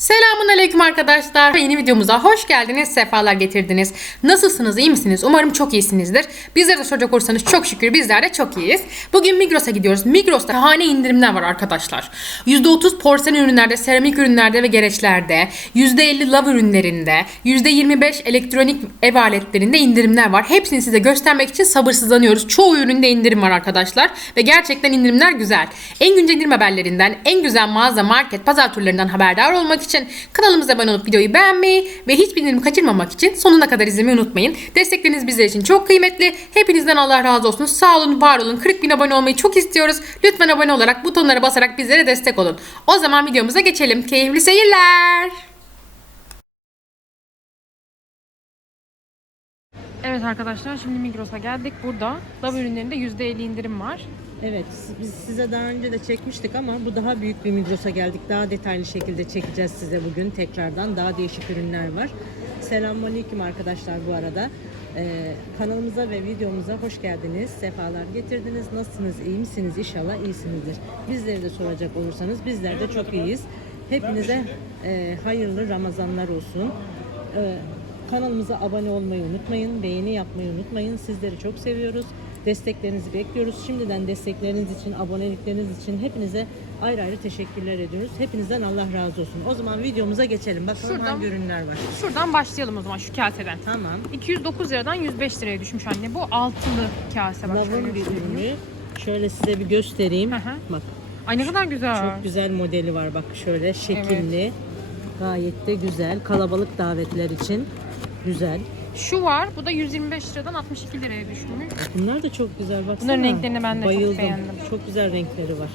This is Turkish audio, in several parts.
Selamun aleyküm arkadaşlar. Yeni videomuza hoş geldiniz, sefalar getirdiniz. Nasılsınız, iyi misiniz? Umarım çok iyisinizdir. Bizlere de soracak olursanız çok şükür bizler de çok iyiyiz. Bugün Migros'a gidiyoruz. Migros'ta şahane indirimler var arkadaşlar. %30 porselen ürünlerde, seramik ürünlerde ve gereçlerde, %50 lav ürünlerinde, %25 elektronik ev aletlerinde indirimler var. Hepsini size göstermek için sabırsızlanıyoruz. Çoğu üründe indirim var arkadaşlar ve gerçekten indirimler güzel. En güncel indirim haberlerinden, en güzel mağaza, market, pazar turlarından haberdar olmak için kanalımıza abone olup videoyu beğenmeyi ve hiçbir indirimi kaçırmamak için sonuna kadar izlemeyi unutmayın. Destekleriniz bizler için çok kıymetli. Hepinizden Allah razı olsun. Sağ olun, var olun. 40 bin abone olmayı çok istiyoruz. Lütfen abone olarak butonlara basarak bizlere destek olun. O zaman videomuza geçelim. Keyifli seyirler. Evet arkadaşlar şimdi Migros'a geldik. Burada lav ürünlerinde %50 indirim var. Evet, biz size daha önce de çekmiştik ama bu daha büyük bir Migros'a geldik. Daha detaylı şekilde çekeceğiz size bugün tekrardan. Daha değişik ürünler var. Selamünaleyküm arkadaşlar bu arada. Ee, kanalımıza ve videomuza hoş geldiniz. Sefalar getirdiniz. Nasılsınız? iyi misiniz? İnşallah iyisinizdir. Bizleri de soracak olursanız bizler de çok iyiyiz. Hepinize e, hayırlı Ramazanlar olsun. Ee, kanalımıza abone olmayı unutmayın. Beğeni yapmayı unutmayın. Sizleri çok seviyoruz. Desteklerinizi bekliyoruz. Şimdiden destekleriniz için, abonelikleriniz için hepinize ayrı ayrı teşekkürler ediyoruz. Hepinizden Allah razı olsun. O zaman videomuza geçelim. Bakalım Şuradan- hangi ürünler var. Şuradan başlayalım o zaman şu kaseden. Tamam. 209 liradan 105 liraya düşmüş anne. Bu altılı kase bak şöyle Lavın bir göstereyim. ürünü. Şöyle size bir göstereyim. Hı hı. Bak Ay ne kadar güzel. çok güzel modeli var. Bak şöyle şekilli. Gayet de güzel. Kalabalık davetler için güzel. Şu var. Bu da 125 liradan 62 liraya düşmüş. Bunlar da çok güzel. Baksana. Bunların renklerini ben de çok Bayıldım. beğendim. Çok güzel renkleri var.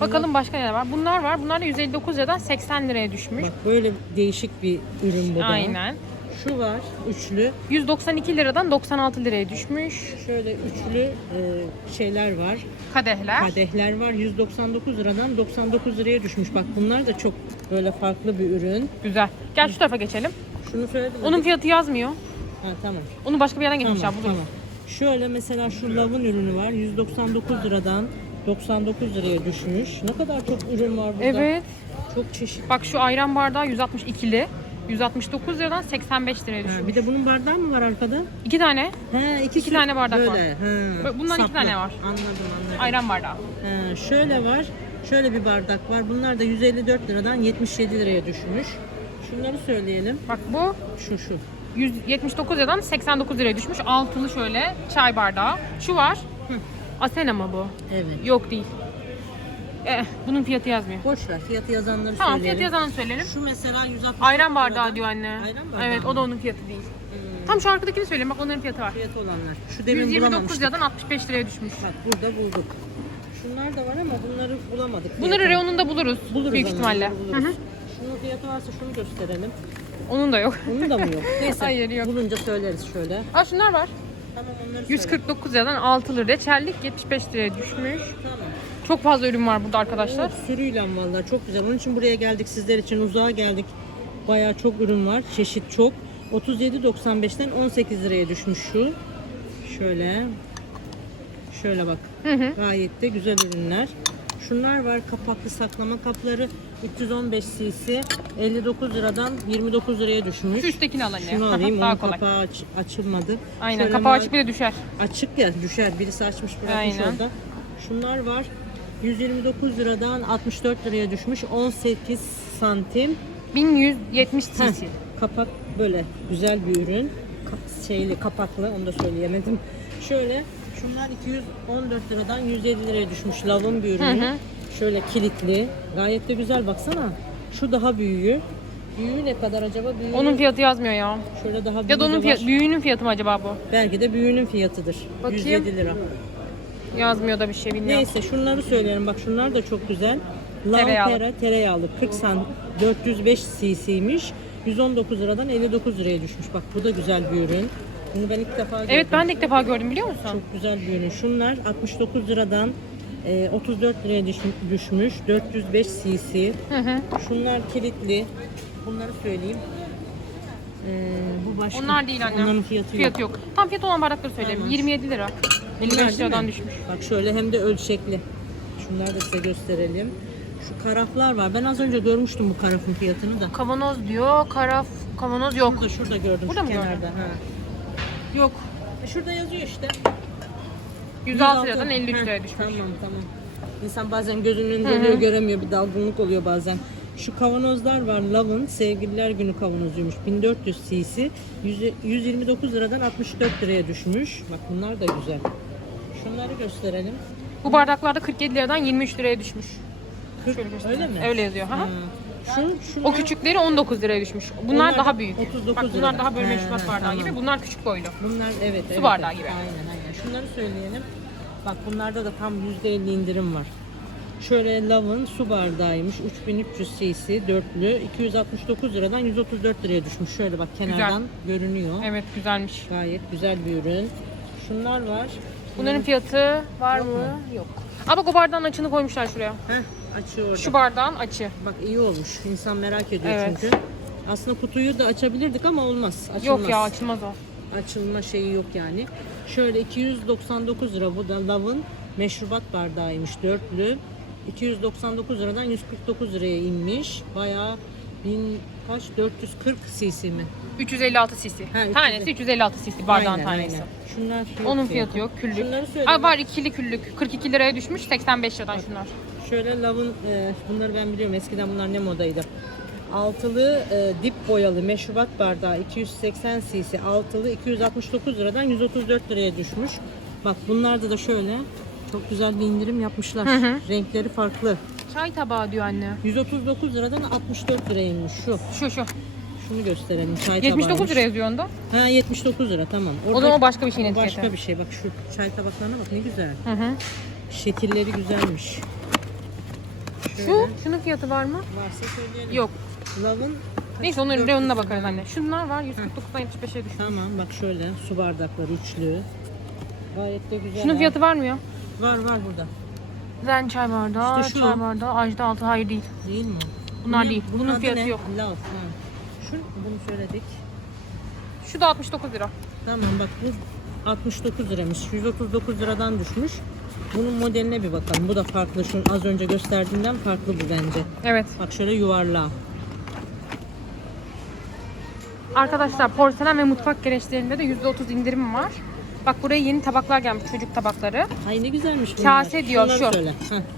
Bakalım başka neler var. Bunlar var. Bunlar da 159 liradan 80 liraya düşmüş. Bak böyle değişik bir ürün bu da. Aynen. Şu var üçlü. 192 liradan 96 liraya düşmüş. Şöyle üçlü e, şeyler var. Kadehler. Kadehler var. 199 liradan 99 liraya düşmüş. Bak bunlar da çok böyle farklı bir ürün. Güzel. Gel şu tarafa geçelim. Şunu söyledim. Onun fiyatı yazmıyor. Ha, tamam. Onu başka bir yerden Tamam, getirmişler. tamam. Şöyle mesela şu lavın ürünü var. 199 liradan 99 liraya düşmüş. Ne kadar çok ürün var burada. Evet. Çok çeşit. Bak şu ayran bardağı 162'li. 169 liradan 85 liraya Ha, düşmüş. bir de bunun bardağı mı var arkada? İki tane He, iki, İki tane bardak böyle. var. He, Bundan iki saplı. tane var. Anladım anladım. ayran bardağı. He, şöyle var. Şöyle bir bardak var. Bunlar da 154 liradan 77 liraya düşmüş. Şunları söyleyelim. Bak bu Şu şu. 179 liradan 89 liraya düşmüş. Altılı şöyle çay bardağı. Şu var. Asena mı bu? Evet. Yok değil. Eh, bunun fiyatı yazmıyor. Boş ver. Fiyatı yazanları Tamam söyleyelim. fiyatı yazanı söyleyelim. Şu mesela 160 Ayran bardağı diyor anne. Ayran bardağı Evet o mı? da onun fiyatı değil. Hmm, Tam şu arkadakini söyleyeyim bak onların fiyatı var. fiyatı olanlar. Şu demin 129 bulamamıştık. liradan 65 liraya düşmüş. Bak burada bulduk. Şunlar da var ama bunları bulamadık. Bunları Fiyatını. reyonunda buluruz. buluruz büyük ihtimalle. buluruz. Hı hı. Fiyatı varsa şunu gösterelim. Onun da yok. Onun da mı yok? Neyse. Hayır, yok. Bulunca söyleriz şöyle. Aa şunlar var. Tamam onları söyle. 149 liradan 6 lira. Reçellik 75 liraya düşmüş. Tamam. Çok fazla ürün var burada arkadaşlar. Evet, sürüyle vallahi çok güzel. Onun için buraya geldik sizler için uzağa geldik. Bayağı çok ürün var. Çeşit çok. 37.95'ten 18 liraya düşmüş şu. Şöyle. Şöyle bak. Hı hı. Gayet de güzel ürünler. Şunlar var kapaklı saklama kapları 315 cc 59 liradan 29 liraya düşmüş. Şu üsttekini al anne. Şunu alayım Daha onun kolay. kapağı aç- açılmadı. Aynen Şöyle kapağı açık bir de düşer. Açık ya düşer. Birisi açmış bırakmış Aynen. orada. Şunlar var. 129 liradan 64 liraya düşmüş. 18 santim. 1170 Heh, cc. kapak böyle güzel bir ürün. Ka- şeyli kapaklı onu da söyleyemedim. Şöyle şunlar 214 liradan 107 liraya düşmüş. Lavın bir ürünü. Hı hı. Şöyle kilitli. Gayet de güzel baksana. Şu daha büyüğü. Büyüğü ne kadar acaba? Büyüğü Onun fiyatı yazmıyor ya. şöyle daha büyüğü Ya da onun fiyat, var. büyüğünün fiyatı mı acaba bu? Belki de büyüğünün fiyatıdır. Bakayım. 107 lira. Yazmıyor da bir şey bilmiyorum. Neyse şunları söyleyelim. Bak şunlar da çok güzel. Tereyağlı. Lampera tereyağlı 40 san 405 cc'ymiş. 119 liradan 59 liraya düşmüş. Bak bu da güzel bir ürün. Bunu ben ilk defa gördüm. Evet ben de ilk defa gördüm biliyor musun? Çok güzel bir ürün. Şunlar 69 liradan e, 34 liraya düş- düşmüş. 405 cc. Hı hı. Şunlar kilitli. Bunları söyleyeyim. Ee, bu başka. Onlar değil anne. Onların fiyatı, Fiyatı yok. Tam fiyat olan bardakları söyleyeyim. Tamam. 27 lira. Bunlar 55 değil liradan mi? düşmüş. Bak şöyle hem de ölçekli. Şunları da size gösterelim. Şu karaflar var. Ben az önce görmüştüm bu karafın fiyatını da. Kavanoz diyor. Karaf kavanoz yok. Şurada, şurada gördüm Burada şu mı gördün? kenarda. Ha. Yok. E Şurada yazıyor işte. 106 liradan 53 Heh, liraya düşmüş. Tamam tamam. İnsan bazen gözünün önünde oluyor, göremiyor. Bir dalgınlık oluyor bazen. Şu kavanozlar var. Love'ın Sevgililer Günü kavanozuymuş. 1400 cc. 100 129 liradan 64 liraya düşmüş. Bak bunlar da güzel. Şunları gösterelim. Bu bardaklarda 47 liradan 23 liraya düşmüş. 40, Şöyle göstereyim. öyle mi? Öyle yazıyor. Ha. Ha. Şu, şunlar, O küçükleri 19 liraya düşmüş. Bunlar Onlar daha büyük. 39 Bak bunlar lira. daha böyle He, meşrubat bardağı tamam. gibi. Bunlar küçük boylu. Bunlar evet. Su evet, bardağı evet. gibi. Aynen aynen. Şunları söyleyelim. Bak bunlarda da tam %50 indirim var. Şöyle Love'ın su bardağıymış. 3300 cc dörtlü. 269 liradan 134 liraya düşmüş. Şöyle bak kenardan görünüyor. Evet güzelmiş. Gayet güzel bir ürün. Şunlar var. Bunların fiyatı var mı? Yok. Aa bak o bardağın açını koymuşlar şuraya. Heh, açıyor orada. Şu bardağın açı. Bak iyi olmuş. İnsan merak ediyor Evet. çünkü. Aslında kutuyu da açabilirdik ama olmaz. Açılmaz. Yok ya açılmaz o. açılma şeyi yok yani. Şöyle 299 lira bu da Love'ın meşrubat bardağıymış dörtlü. 299 liradan 149 liraya inmiş. Bayağı bin kaç 440 cc mi? 356 cc. Ha, 300. Tanesi 356 cc bardağın Aynen, tanesi. aynen. Şunlar Onun ya. fiyatı yok. Küllük. Şunları söyle. Aa var ikili küllük. 42 liraya düşmüş. 85 liradan şunlar. Şöyle Love'ın e, bunları ben biliyorum eskiden bunlar ne modaydı. Altılı e, dip boyalı meşrubat bardağı 280 cc altılı 269 liradan 134 liraya düşmüş. Bak bunlarda da şöyle çok güzel bir indirim yapmışlar. Renkleri farklı. Çay tabağı diyor anne. 139 liradan 64 liraya inmiş şu. Şu şu. Şunu gösterelim. Çay 79 tabağıymış. lira yazıyor onda. Ha 79 lira tamam. O zaman başka bir şeyin etiketi. başka bir şey. Bak şu çay tabaklarına bak ne güzel. Hı hı. Şekilleri güzelmiş. Şu, şunun fiyatı var mı? Varsa söyleyelim. Yok. Love'ın Neyse onun 400 reyonuna bakarız anne. Şunlar var 149'dan 75'e düşmüş. Tamam bak şöyle su bardakları üçlü. Gayet de güzel. Şunun ha. fiyatı var mı ya? var var burada. Zen çay bardağı, İşte şu. çay bardağı, ajda altı hayır değil. Değil mi? Bunlar Bunun- değil. Bunun adı fiyatı ne? yok. Love. Ha. Şu bunu söyledik. Şu da 69 lira. Tamam bak bu 69 liramış. 139 liradan düşmüş. Bunun modeline bir bakalım. Bu da farklı. Şu az önce gösterdiğimden farklı bu bence. Evet. Bak şöyle yuvarlağı. Arkadaşlar porselen ve mutfak gereçlerinde de %30 indirim var. Bak buraya yeni tabaklar gelmiş çocuk tabakları. Ay ne güzelmiş bunlar. Kase diyor, Şunları şu. Söyle. Heh.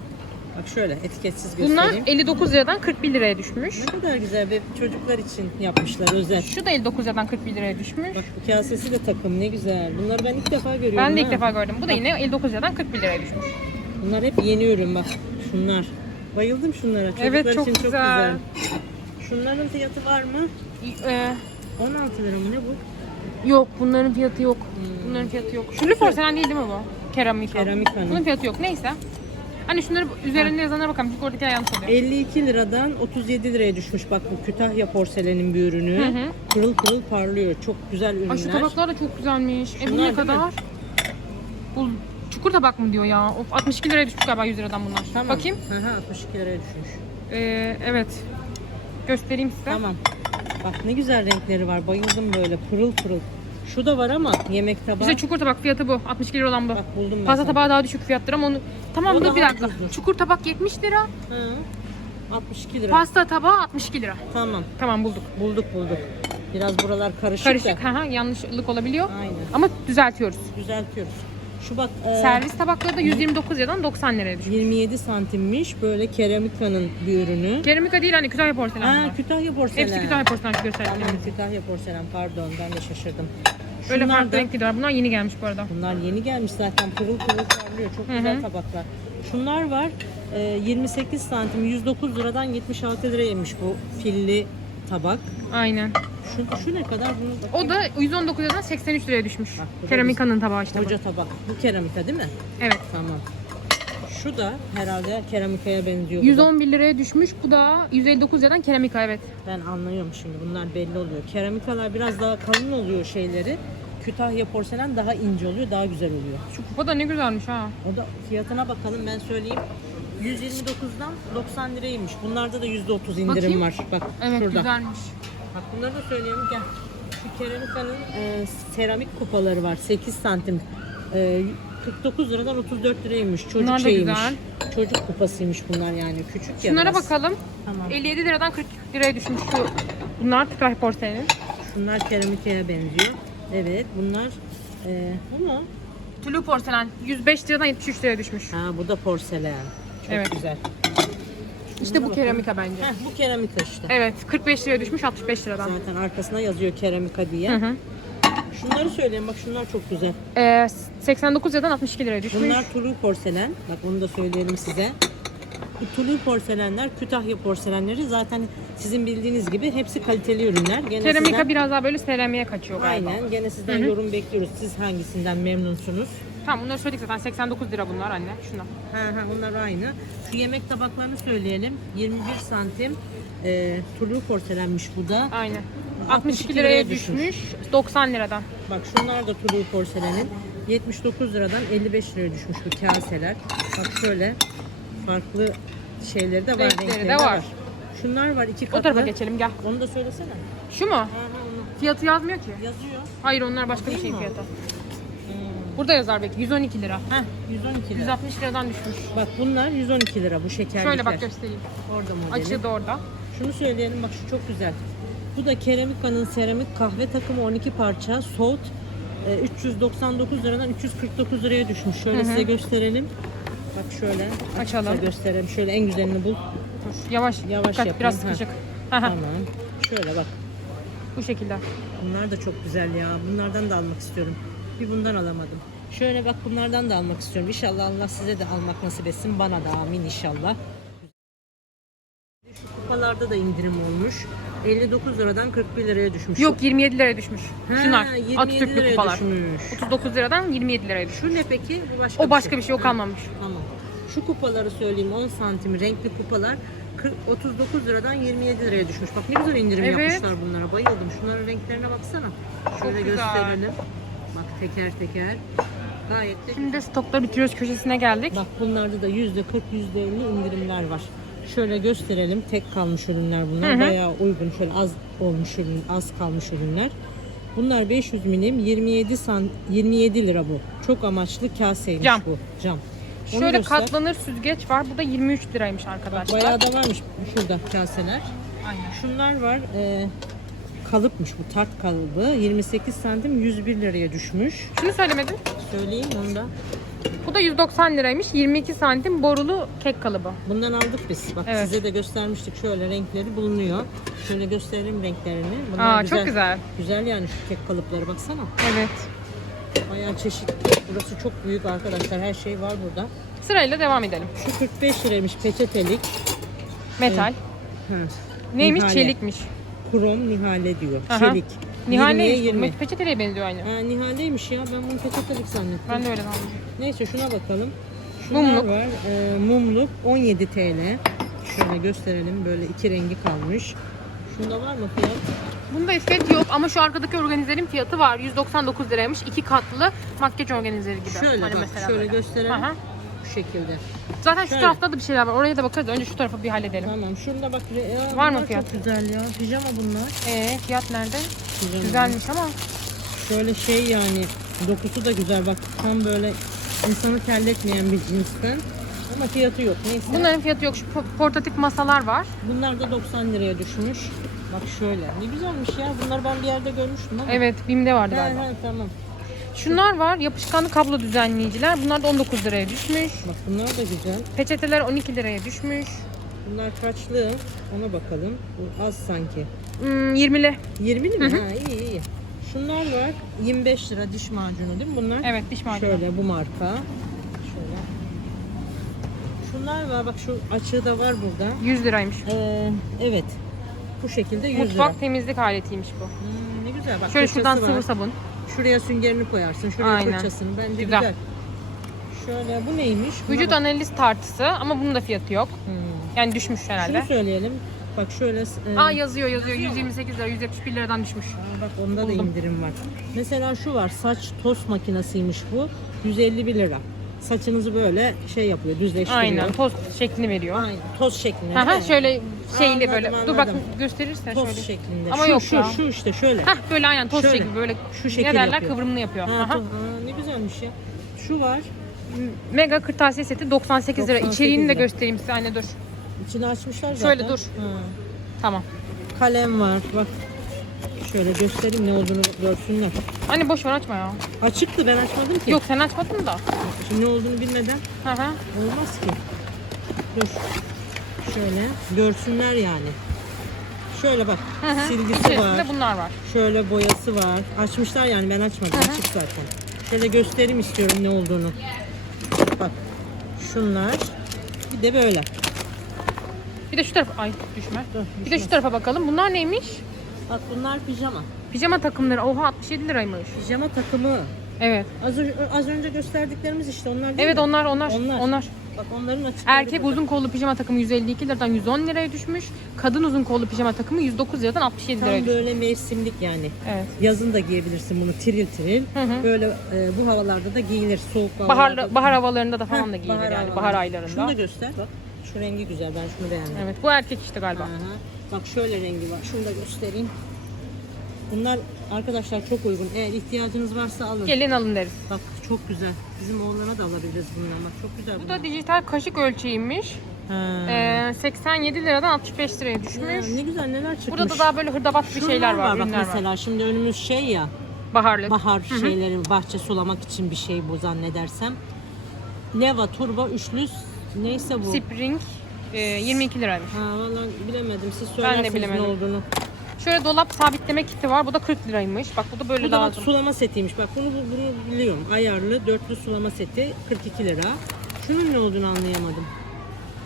Bak şöyle etiketsiz Bunlar göstereyim. 59 liradan 41 liraya düşmüş. Ne kadar güzel bir çocuklar için yapmışlar özel. Şu da 59 liradan 41 liraya düşmüş. Bak bu kasesi de takım ne güzel. Bunları ben ilk defa görüyorum. Ben de ilk ha. defa gördüm. Bu da yine 59 liradan 41 liraya düşmüş. Bunlar hep yeni ürün bak. Şunlar. Bayıldım şunlara. Çocuklar Evet, çok için güzel. çok güzel. Şunların fiyatı var mı? Ee, 16 lira mı ne bu? yok bunların fiyatı yok. Bunların fiyatı yok. Şurlu porselen değil değil mi bu? Keramik. Keramik hanım. Bunun fiyatı yok. Neyse. Hani şunları üzerinde yazanlara bakalım. Çünkü oradakiler yanlış oluyor. 52 liradan 37 liraya düşmüş bak bu Kütahya porselenin bir ürünü. Hı hı. Pırıl pırıl parlıyor. Çok güzel ürünler. Ay şu tabaklar da çok güzelmiş. E bu Şunlar ne değil kadar? mi? Bu çukur tabak mı diyor ya? Of 62 liraya düşmüş galiba 100 liradan bunlar. Bakayım. Hı hı 62 liraya düşmüş. Ee, evet. Göstereyim size. Tamam. Bak ne güzel renkleri var. Bayıldım böyle pırıl pırıl. Şu da var ama yemek tabağı. İşte çukur tabak fiyatı bu. 62 lira olan bu. Bak buldum ben Pasta sana. tabağı daha düşük fiyattır ama onu... Tamam O dur bir daha dakika. ucuzdur. Çukur tabak 70 lira. Hı. 62 lira. Pasta tabağı 62 lira. Tamam. Tamam bulduk. Bulduk bulduk. Biraz buralar karışık, Karışık. da. Haha, yanlışlık olabiliyor. Aynen. Ama düzeltiyoruz. Düzeltiyoruz. Şu bak e, Servis tabakları da 129 liradan 90 liraya düşüyor. 27 santimmiş. Böyle keramikanın bir ürünü. Keramika değil hani Kütahya porselen Ha. Kütahya porselen. Hepsi Kütahya porselen şu gösterdiklerim. Tamam Kütahya porselen pardon ben de şaşırdım. Öyle Şunlar farklı da- renkli var. Bunlar yeni gelmiş bu arada. Bunlar yeni gelmiş zaten pırıl pırıl parlıyor. Çok güzel tabaklar. Şunlar var. e, 28 santim 109 liradan 76 liraymış bu filli tabak. Aynen. Şu, şu ne kadar? Bunu O da 119 liradan 83 liraya düşmüş. Bak, bu da Keramikanın tabağı işte bu. koca tabak. Bu keramika değil mi? Evet. Tamam. Şu da herhalde keramikaya benziyor. bu da. 111 liraya düşmüş. Bu da 159 liradan keramika evet. Ben anlıyorum şimdi bunlar belli oluyor. Keramikalar biraz daha kalın oluyor şeyleri. Kütahya porselen daha ince oluyor, daha güzel oluyor. Şu kupa da ne güzelmiş ha. O da fiyatına bakalım ben söyleyeyim. 129'dan 90 liraymış. Bunlarda da %30 indirim Bakayım. var. Bak Evet şurada. güzelmiş. Bak bunları da söyleyelim gel. Şu keramikanın e, seramik kupaları var. 8 santim. E, 49 liradan 34 liraymış. Çocuk Bunlar da şeyiymiş. güzel. Çocuk kupasıymış bunlar yani. Küçük ya Şunlara biraz. bakalım. Tamam. 57 liradan 40 liraya düşmüş şu. Bunlar Kütahya porselenin. Şunlar keramikeye benziyor. Evet bunlar e, ama Tulu porselen 105 liradan 73 liraya düşmüş. ha bu da porselen. Çok Evet. güzel. İşte bu keramika bence. Heh, bu keramika işte. Evet 45 liraya düşmüş 65 liradan. Zaten arkasına yazıyor keramika diye. Hı hı. Şunları söyleyeyim bak şunlar çok güzel. Ee, 89 liradan 62 liraya düşmüş. Bunlar Tulu porselen. Bak onu da söyleyelim size. Bu Tulu porselenler, Kütahya porselenleri zaten sizin bildiğiniz gibi hepsi kaliteli ürünler. Gene Keramika sizden, biraz daha böyle seramiğe kaçıyor galiba. Aynen. Gene sizden yorum bekliyoruz. Siz hangisinden memnunsunuz? Tamam bunları söyledik zaten 89 lira bunlar anne. Şuna. Ha ha onlar aynı. Şu yemek tabaklarını söyleyelim. 21 santim e, Tulu porselenmiş bu da. Aynen. 62 62 liraya liraya düşmüş. düşmüş. 90 liradan. Bak şunlar da Tulu porselenin. 79 liradan 55 liraya düşmüş bu kaseler. Bak şöyle farklı şeyleri de var. Renkleri de renkleri var. Şunlar var iki katlı. O tarafa geçelim gel. Onu da söylesene. Şu mu? Ha, ha, onu Fiyatı yazmıyor ki. yazıyor. Hayır onlar başka bir Değil şey mi fiyatı. Burada yazar belki 112 lira. Heh, 112 lira. 160 liradan düşmüş. Bak bunlar 112 lira bu şekerlikler. Şöyle bak göstereyim. Orada modeli. Açığı da orada. Şunu söyleyelim bak şu çok güzel. Bu da Keramika'nın seramik kahve takımı 12 parça. Soğut e, 399 liradan 349 liraya düşmüş. Şöyle size gösterelim. Bak şöyle. Açalım. gösterelim. Şöyle en güzelini bul. Dur, yavaş. Yavaş Dikkat, yapayım, biraz sıkışık. Tamam. Şöyle bak. Bu şekilde. Bunlar da çok güzel ya. Bunlardan da almak istiyorum. Bir bundan alamadım. Şöyle bak bunlardan da almak istiyorum. İnşallah Allah size de almak nasip etsin. Bana da amin inşallah. Şu kupalarda da indirim olmuş. 59 liradan 41 liraya düşmüş. Yok 27 liraya düşmüş. Ha, Şunlar 27 Atatürklü liraya kupalar. düşmüş. 39 liradan 27 liraya düşmüş. Şu ne peki? Bu başka O başka bir şey o Ha. Tamam. Şu kupaları söyleyeyim 10 santim renkli kupalar 40, 39 liradan 27 liraya düşmüş. Bak ne güzel indirim Evet. yapmışlar bunlara. Bayıldım. Şunların renklerine baksana. Şöyle güzel. gösterelim. Bak teker teker. Gayet de Şimdi de stokları bitiriyoruz köşesine geldik. Bak bunlarda da yüzde 40 yüzde 50 indirimler var. Şöyle gösterelim. Tek kalmış ürünler bunlar. Hı hı. Bayağı uygun. Şöyle az olmuş ürün, az kalmış ürünler. Bunlar 500 milim 27 san 27 lira bu. Çok amaçlı kaseymiş Cam. bu. Cam. Onu Şöyle göster. katlanır süzgeç var. Bu da 23 liraymış arkadaşlar. Bayağı da varmış şurada kaseler. Aynen. Şunlar var. e, kalıpmış bu tart kalıbı. 28 santim 101 liraya düşmüş. Şunu söylemedin. Söyleyeyim onu da. Bu da 190 liraymış. 22 santim borulu kek kalıbı. Bundan aldık biz. Bak Evet. size de göstermiştik. Şöyle renkleri bulunuyor. Şöyle gösterelim renklerini. Bunlar Aa çok güzel. Güzel yani şu kek kalıpları baksana. Evet. Bayağı çeşit. Burası çok büyük arkadaşlar. Her şey var burada. Sırayla devam edelim. Şu 45 liraymış peçetelik. Metal. Ha. Neymiş? Nihale. Çelikmiş. Krom nihale diyor. Aha. Çelik. 20'ye Nihaleymiş. 20. bu. Peçeteliğe benziyor aynı. Ha, nihaleymiş ya. Ben bunu peçetelik zannettim. Ben de öyle sandım. Neyse şuna bakalım. Şunlar Mumluk. var. Ee, mumluk 17 TL. Şöyle gösterelim. Böyle iki rengi kalmış. Şunda var mı fiyat? Bunda fiyat yok ama şu arkadaki organizerin fiyatı var. 199 liraymış. iki katlı makyaj organizeri gibi. Şöyle Hani bak. Şöyle böyle. gösterelim. Aha. Şekilde. Zaten şu Şöyle. tarafta da bir şeyler var. Oraya da bakarız. Önce şu tarafı bir halledelim. Tamam. Şunda bak. Ya, Var mı bunlar fiyat? Çok güzel ya. Pijama bunlar. Ee, fiyat nerede? Pijama. Güzelmiş ama Şöyle şey yani. Dokusu da güzel. Bak tam böyle insanı terletmeyen bir cinsten. Ama fiyatı yok. Neyse. bunların fiyatı yok. Şu po- portatif masalar var. Bunlar da 90 liraya düşmüş. Bak şöyle. Ne güzelmiş ya. Bunları ben bir yerde görmüştüm ama. Evet, BİM'de vardı Ha, galiba. ha, tamam. Şunlar var. Yapışkanlı kablo düzenleyiciler. Bunlar da 19 liraya düşmüş. Bak bunlar da güzel. Peçeteler 12 liraya düşmüş. Bunlar kaçlı? Ona bakalım. Bu az sanki. Hmm, 20'li. 20'li mi? Ha iyi iyi. Şunlar var. 25 lira diş macunu değil mi bunlar? Evet, diş macunu. Şöyle bu marka. Şöyle. Şunlar var. Bak şu açığı da var burada. 100 liraymış. Ee, evet. Bu şekilde 100 Mutfak lira. temizlik aletiymiş bu. Hmm, ne güzel. Bak Şöyle şuradan sıvı sabun. Şuraya süngerini koyarsın. Şuraya Aynen. fırçasını. Bence Güzel. güzel. Şöyle bu neymiş? Buna Vücut bak. analiz tartısı ama bunun da fiyatı yok. Hmm. Yani düşmüş herhalde. Şunu söyleyelim. Bak şöyle. e, Aa yazıyor yazıyor. 128 lira, 171 liradan düşmüş. Aa, bak onda da Buldum. indirim var. Mesela şu var. Saç tost makinesiymiş bu. 151 lira. Saçınızı böyle şey yapıyor, düzleştiriyor. Aynen. Tost şeklini veriyor. Aynen. Toz şeklinde. Aha şöyle şeyli Anladım, böyle. Dur bak anladım. gösterirsen Toz şöyle. şeklinde. Ama şu, yok şu, ya. şu işte şöyle. Hah böyle aynen tost Şöyle. şekli böyle. Şu şekil ne derler yapıyor. kıvrımlı yapıyor. Ha, Aha. to- ne güzelmiş ya. Şu var. Mega kırtasiye seti 98 lira. 98 İçeriğini de lira. göstereyim size anne dur. İçini açmışlar zaten. Şöyle dur. Ha. Tamam. Kalem var. Bak. Şöyle göstereyim ne olduğunu görsünler. Anne boş ver açma ya. Açıktı ben açmadım ki. Yok sen açmadın da. Şimdi ne olduğunu bilmeden Hı hı. olmaz ki. Dur. Şöyle görsünler yani. Şöyle bak. Hı hı. Silgisi İçerisinde var. bunlar var. Şöyle boyası var. Açmışlar yani ben açmadım. Hı hı. Açık zaten. Şöyle göstereyim istiyorum ne olduğunu. Bak. Şunlar. Bir de böyle. Bir de şu tarafa ay düşme. Dur, Bir de şu tarafa bakalım. Bunlar neymiş? Bak bunlar pijama. Pijama takımları. Oha 67 liraymış. Pijama takımı. Evet. Az, az önce gösterdiklerimiz işte onlar değil Evet mi? onlar onlar Onlar. onlar. Bak onların açıkları Erkek burada. uzun kollu pijama takımı 152 liradan 110 liraya düşmüş. Kadın uzun kollu pijama takımı 109 liradan 67 liraya Tam düşmüş. böyle mevsimlik yani. Evet. Yazın da giyebilirsin bunu tiril tiril. Hı hı. Böyle e, bu havalarda da giyilir. Soğuk havalarda. Bahar bahar havalarında da falan da Heh, giyilir yani havaları. bahar Şunu da aylarında. göster bak. Şu rengi güzel ben şunu beğendim. Evet bu erkek işte galiba. Aha. Bak şöyle rengi var. Şunu da göstereyim. Bunlar arkadaşlar çok uygun. Eğer ihtiyacınız varsa alın. Gelin alın deriz. Bak çok güzel. Bizim oğlana da alabiliriz bundan. Bak çok güzel Bu bunlar. da dijital kaşık ölçeğiymiş. Ee, 87 liradan 65 liraya Ya, düşmüş. ne güzel neler çıkmış. Burada da daha böyle hırdavat bir Şunlar şeyler var, bak ürünler var. mesela. Şimdi önümüz şey ya. Baharlı. Bahar şeylerin bahçe sulamak için bir şey bu zannedersem. Neva turbo üçlü neyse bu. Spring e, 22 liraymış. Ha vallahi bilemedim. Siz Ben de söylersiniz bilemedim. ne olduğunu. Şöyle dolap sabitleme kiti var. Bu da 40 liraymış. Bak bu da böyle Bu da bak sulama setiymiş. Bak bunu bunu biliyorum. Ayarlı dörtlü sulama seti 42 lira. Şunun ne olduğunu anlayamadım.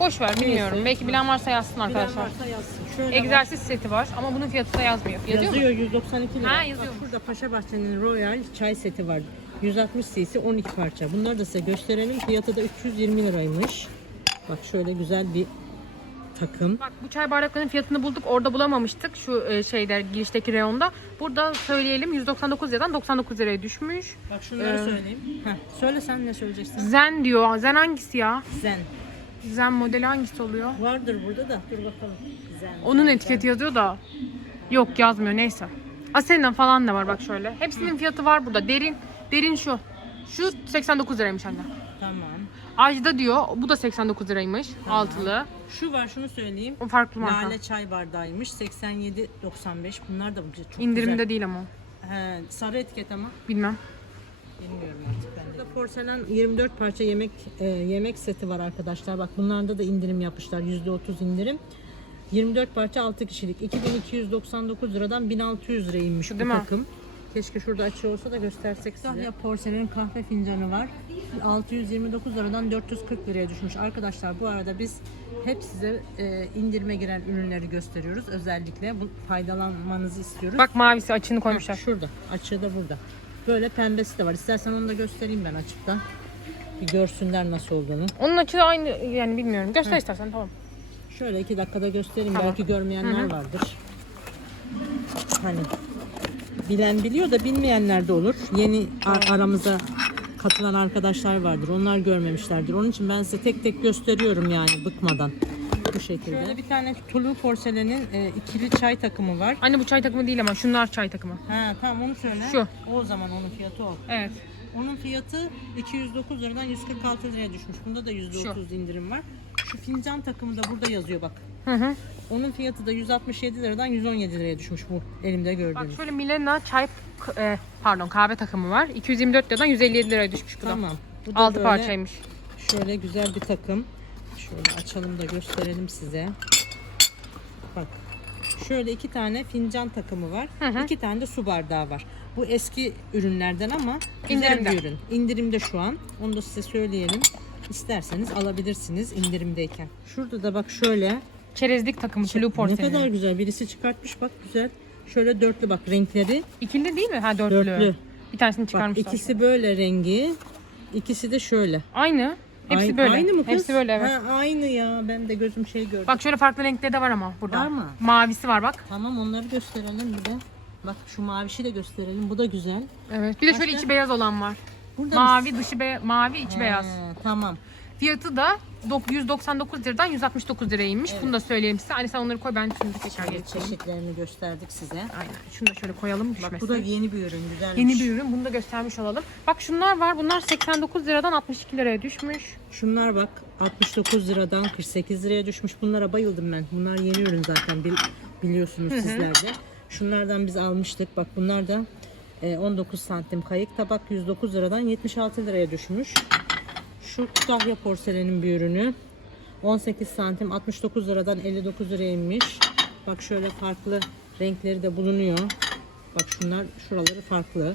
Boş ver bilmiyorum. Neyse. Belki bilen varsa yazsın Bilen arkadaşlar. varsa yazsın. Şöyle bak. Egzersiz seti var ama bunun fiyatı da yazmıyor. Yazıyor, yazıyor mu? 192 lira. Ha, Bak yazıyormuş. şurada Paşa Bahçe'nin Royal çay seti var. 160 cc 12 parça. Bunları da size gösterelim. Fiyatı da 320 liraymış. Bak şöyle güzel bir takım. Bak bu çay bardaklarının fiyatını bulduk. Orada bulamamıştık. Şu e, şeyde girişteki reyonda. Burada söyleyelim 199 liradan 99 liraya düşmüş. Bak şunları Ee, söyleyeyim. Heh, söyle sen ne söyleyeceksin? Zen diyor. Zen hangisi ya? Zen. Zen modeli hangisi oluyor? Vardır burada da. Dur bakalım. Zen. Onun etiketi yazıyor da. Yok yazmıyor neyse. Asena falan da var bak şöyle. Hepsinin fiyatı var burada. Derin. Derin şu. Şu 89 liraymış anne. Tamam. Ajda diyor. Bu da 89 liraymış. Altılı. Şu var şunu söyleyeyim. O farklı marka. Lale çay bardağıymış. 87.95. Bunlar da çok İndirimde güzel. değil ama. He, sarı etiket ama. Bilmem. Bilmiyorum artık ben de. Burada porselen 24 parça yemek e, yemek seti var arkadaşlar. Bak bunlarda da indirim yapmışlar. %30 indirim. 24 parça 6 kişilik. 2299 liradan 1600 liraya inmiş Şu bu değil mi? takım. Keşke şurada açı olsa da göstersek size. Sahya porselen kahve fincanı var. 629 liradan 440 liraya düşmüş. Arkadaşlar bu arada biz hep size e, indirime giren ürünleri gösteriyoruz. Özellikle bu faydalanmanızı istiyoruz. Bak mavisi açını koymuşlar. Şurada. Açığı da burada. Böyle pembesi de var. İstersen onu da göstereyim ben açıkta. Bir görsünler nasıl olduğunu. Onun açığı aynı yani bilmiyorum. Göster istersen tamam. Şöyle iki dakikada göstereyim. Tamam. Belki görmeyenler vardır. Hani bilen biliyor da bilmeyenler de olur. Yeni a- aramıza katılan arkadaşlar vardır. Onlar görmemişlerdir. Onun için ben size tek tek gösteriyorum yani bıkmadan. Bu şekilde. Şöyle bir tane Tulu porselenin e, ikili çay takımı var. Anne bu çay takımı değil ama şunlar çay takımı. Ha tamam onu söyle. Şu. O zaman onun fiyatı o. Evet. Onun fiyatı 209 liradan 146 liraya düşmüş. Bunda da %30 indirim var. Şu fincan takımı da burada yazıyor bak. Hı hı. Onun fiyatı da 167 liradan 117 liraya düşmüş bu elimde Bak gördüğünüz. şöyle Milena çay e, pardon kahve takımı var. 224 liradan 157 liraya düşmüş bu da. Tamam. Bu da 6 böyle parçaymış. Şöyle güzel bir takım. Şöyle açalım da gösterelim size. Bak. Şöyle iki tane fincan takımı var. Hı hı. İki tane de su bardağı var. Bu eski ürünlerden ama İndirimde. bir ürün. İndirimde şu an. Onu da size söyleyelim. İsterseniz alabilirsiniz indirimdeyken. Şurada da bak şöyle. Çerezlik takımı Blue Ne kadar güzel. Birisi çıkartmış bak güzel. Şöyle dörtlü bak renkleri. İkili değil mi? Ha dörtlü. Dörtlü. Bir tanesini Bak çıkarmışlar. ikisi böyle rengi. ikisi de şöyle. Aynı. Hepsi Ay- böyle. Aynı mı kız? Hepsi böyle evet. Ha, aynı ya. Ben de gözüm şey gördüm. Bak şöyle farklı renkleri de var ama burada. Var mı? Mavisi var bak. Tamam onları gösterelim bir de. Bak şu mavişi de gösterelim. Bu da güzel. Evet. Bir de şöyle Başka? içi beyaz olan var. Burada Mavi dışı be mavi içi He, beyaz. Tamam. Fiyatı da 199 liradan 169 liraya inmiş. Bunu da söyleyeyim size. Anne sen onları koy ben şimdi tekrar Evet, geçeyim. çeşitlerini gösterdik size. Aynen. Şunu da şöyle koyalım düşmesin. Bak bu da yeni bir ürün güzelmiş. Yeni bir ürün. Bunu da göstermiş olalım. Bak şunlar var. Bunlar 89 liradan 62 liraya düşmüş. Şunlar bak 69 liradan 48 liraya düşmüş. Bunlara bayıldım ben. Bunlar yeni ürün zaten bil- biliyorsunuz sizler de. Şunlardan biz almıştık. Bak bunlar da e, 19 santim kayık tabak 109 liradan 76 liraya düşmüş. Şu Kütahya porselenin bir ürünü. 18 santim 69 liradan 59 liraya inmiş. Bak şöyle farklı renkleri de bulunuyor. Bak şunlar şuraları farklı.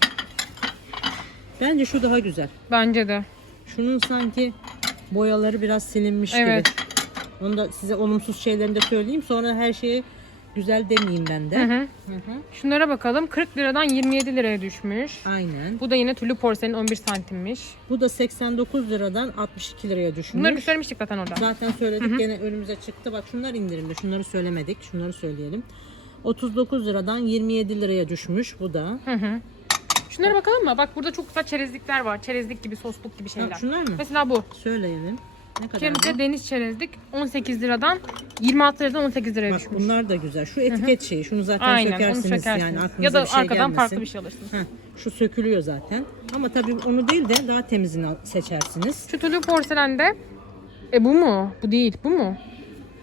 Bence şu daha güzel. Bence de. Şunun sanki boyaları biraz silinmiş Evet. gibi. Onu da size olumsuz şeylerini de söyleyeyim. Sonra her şeye güzel demeyeyim ben de. Hı hı. Hı hı. Şunlara bakalım. 40 liradan 27 liraya düşmüş. Aynen. Bu da yine tülü porselenin 11 santimmiş. Bu da 89 liradan 62 liraya düşmüş. Bunları söylemiştik zaten orada. Zaten söyledik gene önümüze çıktı. Bak şunlar indirimde. Şunları söylemedik. Şunları söyleyelim. 39 liradan 27 liraya düşmüş bu da. Hı hı. Şunlara bakalım mı? Bak burada çok güzel çerezlikler var. Çerezlik gibi, sosluk gibi şeyler. Ha, şunlar mı? Mesela bu. Söyleyelim. Ne kadar bu? deniz çerezlik 18 liradan 26 liradan 18 liraya Bak düşmüş. bunlar da güzel. Şu etiket şeyi. Şunu zaten Aynen onu sökersiniz. sökersiniz. Yani aklınıza ya da bir şey arkadan gelmesin. farklı bir şey alırsınız. Heh, şu sökülüyor zaten. Ama tabii onu değil de daha temizini al- seçersiniz. Şu tülü porselende e bu mu? Bu değil. Bu mu?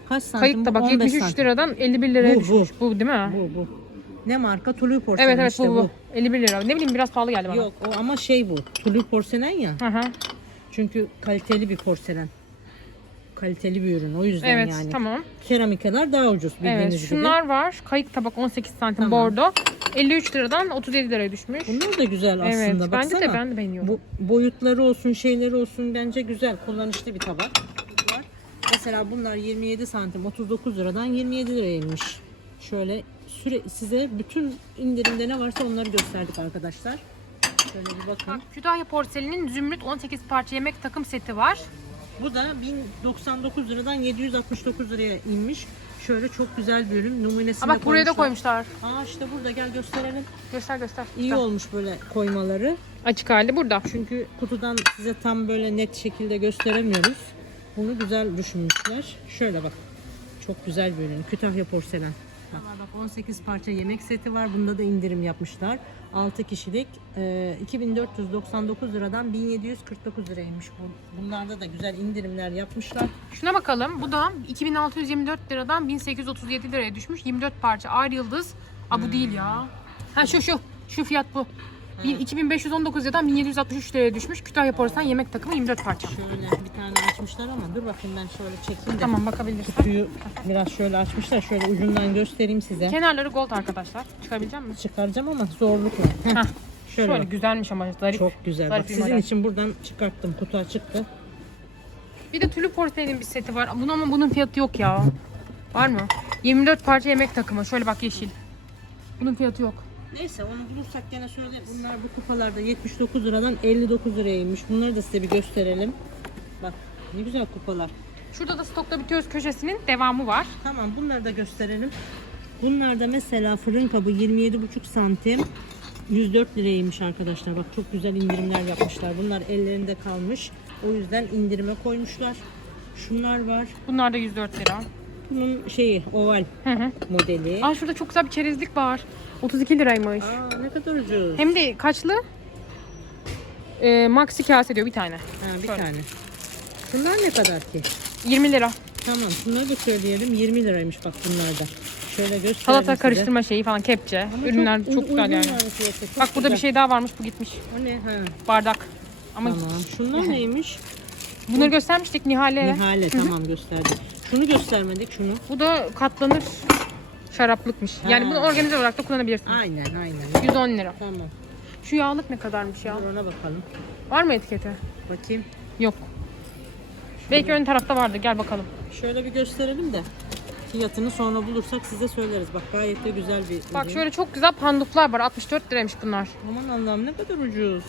Kaç santim? Kayık bu? tabak 15 73 santim. liradan 51 liraya Bu, düşmüş. Bu. değil mi? Bu bu. Ne marka? Tulu porselen evet evet işte bu, bu. 51 lira. Ne bileyim biraz pahalı geldi bana. Yok o ama şey bu. Tulu porselen ya. Hı hı. Çünkü kaliteli bir porselen. Kaliteli bir ürün o yüzden Evet yani. tamam. Keramikalar daha ucuz bildiğiniz Evet gibi. şunlar var. Kayık tabak 18 santim Tamam. bordo. 53 liradan 37 liraya düşmüş. Bunlar da güzel aslında. evet bence Baksana. de ben de beğeniyorum. Bu boyutları olsun, şeyleri olsun bence güzel, kullanışlı bir tabak var. Mesela bunlar 27 santim 39 liradan 27 liraya inmiş. Şöyle süre size bütün indirimde ne varsa onları gösterdik arkadaşlar. Şöyle bir bakın. Bak Kütahya porselinin zümrüt 18 parça yemek takım seti var. Bu da 1099 liradan 769 liraya inmiş. Şöyle çok güzel bir ürün. Numunesini Aa, bak buraya da koymuşlar. Aa işte burada gel gösterelim. Göster göster. İyi Bak, olmuş böyle koymaları. Açık hali burada. Çünkü kutudan size tam böyle net şekilde gösteremiyoruz. Bunu güzel düşünmüşler. Şöyle bak. Çok güzel bir ürün. Kütahya porselen. Bak, bak 18 parça yemek seti var. Bunda da indirim yapmışlar. 6 kişilik e, 2499 liradan 1749 liraymış bu. Bunlarda da güzel indirimler yapmışlar. Şuna bakalım. Bu da 2624 liradan 1837 liraya düşmüş. 24 parça ağır yıldız. Aa bu değil ya. Ha şu şu. Şu fiyat bu. Bir- 2519 liradan 1763 liraya düşmüş. Kütahya Porselen yemek takımı 24 parça. Şöyle bir tane açmışlar ama dur bakayım ben şöyle çekeyim de. Tamam bakabilirsin. Kutuyu biraz şöyle açmışlar. Şöyle ucundan göstereyim size. Kenarları gold arkadaşlar. Çıkabilecek misin? Çıkaracağım ama zorluk var. Heh. Şöyle, Şöyle bak. güzelmiş ama zarif. Çok güzel. zarif Bak sizin model. için buradan çıkarttım. Kutu açıktı. Bir de tülü porselenin bir seti var. Bunun ama bunun fiyatı yok ya. Var mı? 24 parça yemek takımı. Şöyle bak yeşil. Bunun fiyatı yok. Neyse onu bulursak gene söyleriz. Bunlar bu kupalarda 79 liradan 59 liraya inmiş. Bunları da size bir gösterelim. Bak ne güzel kupalar. Şurada da stokta bitiyoruz köşesinin devamı var. Tamam bunları da gösterelim. Bunlar da mesela fırın kabı 27,5 santim 104 liraymış arkadaşlar. Bak çok güzel indirimler yapmışlar. Bunlar ellerinde kalmış. O yüzden indirime koymuşlar. Şunlar var. Bunlar da 104 lira. Bunun şeyi oval Hı hı. modeli. Aa şurada çok güzel bir çerezlik var. 32 liraymış. Aa ne kadar ucuz. Hem de kaçlı? Ee, maxi kase diyor bir tane. Ha, bir Şöyle. tane. Bunlar ne kadar ki? 20 lira. Tamam şunları da söyleyelim. 20 liraymış bak bunlar da. Şöyle göstereyim Salata size. karıştırma şeyi falan kepçe. Ama Ürünler çok, u- güzel uygun yani. fiyatı, çok Bak burada bir güzel. şey daha varmış bu gitmiş. O ne? Ha, Bardak. Ama tamam. Şunlar neymiş? Bunları göstermiştik Nihale. Nihale tamam gösterdik. Şunu göstermedik şunu. Bu da katlanır şaraplıkmış. Yani Ha. bunu organize olarak da kullanabilirsin. Aynen aynen. 110 lira. Tamam. Şu yağlık ne kadarmış ya? Dur ona bakalım. Var mı etiketi? Bakayım. Yok. Belki ön tarafta vardı. Gel bakalım. Şöyle bir gösterelim de. Fiyatını sonra bulursak size söyleriz. Bak gayet de güzel bir Bak ürün. şöyle çok güzel panduflar var. 64 liraymış bunlar. Aman Allah'ım ne kadar ucuz.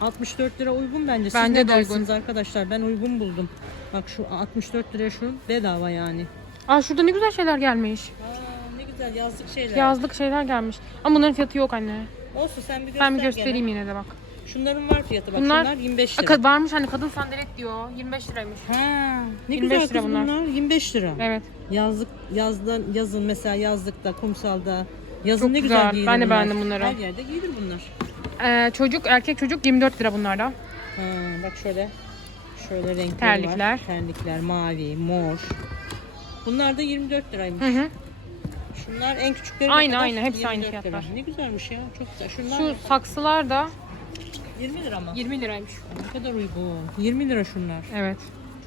64 lira uygun bence. Siz Bence ne de dersiniz arkadaşlar? Ben uygun buldum. Bak şu 64 liraya şu bedava yani. Aa şurada ne güzel şeyler gelmiş. Aa, ne güzel yazlık şeyler. Yazlık şeyler gelmiş. Ama bunların fiyatı yok anne. Olsun sen bir göster Ben bir göstereyim yine de bak. Şunların var fiyatı bak. Bunlar- Şunlar 25 Aa, lira. kad- varmış hani kadın sandalet diyor. 25 liraymış. Ha, ne 25 güzel lira kız bunlar. bunlar. 25 lira. Evet. Yazlık yazdan yazın mesela yazlıkta, kumsalda yazın Çok ne güzel, güzel. giyilir Ben de bunlar. beğendim bunları. Her yerde giyilir bunlar. Ee, çocuk erkek çocuk 24 lira bunlarda. Ha, bak şöyle şöyle renkler var. Terlikler. Terlikler mavi, mor. Bunlar da 24 liraymış. Hı hı. Şunlar en küçükleri Aynı, kadar? aynı. Hepsi 24 aynı lira. fiyatlar. Ne güzelmiş ya. Çok güzel. Şunlar Şu saksılar da 20 lira mı? 20 liraymış. Ne kadar uygun. 20 lira şunlar. Evet.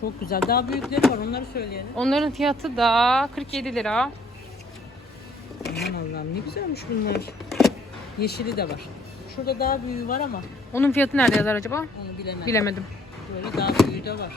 Çok güzel. Daha büyükleri var. Onları söyleyelim. Onların fiyatı da 47 lira. Aman Allah'ım ne güzelmiş bunlar. Yeşili de var. Şurada daha büyüğü var ama Onun fiyatı nerede yazar acaba? onu bilemem. Bilemedim. Böyle daha büyüğü de var.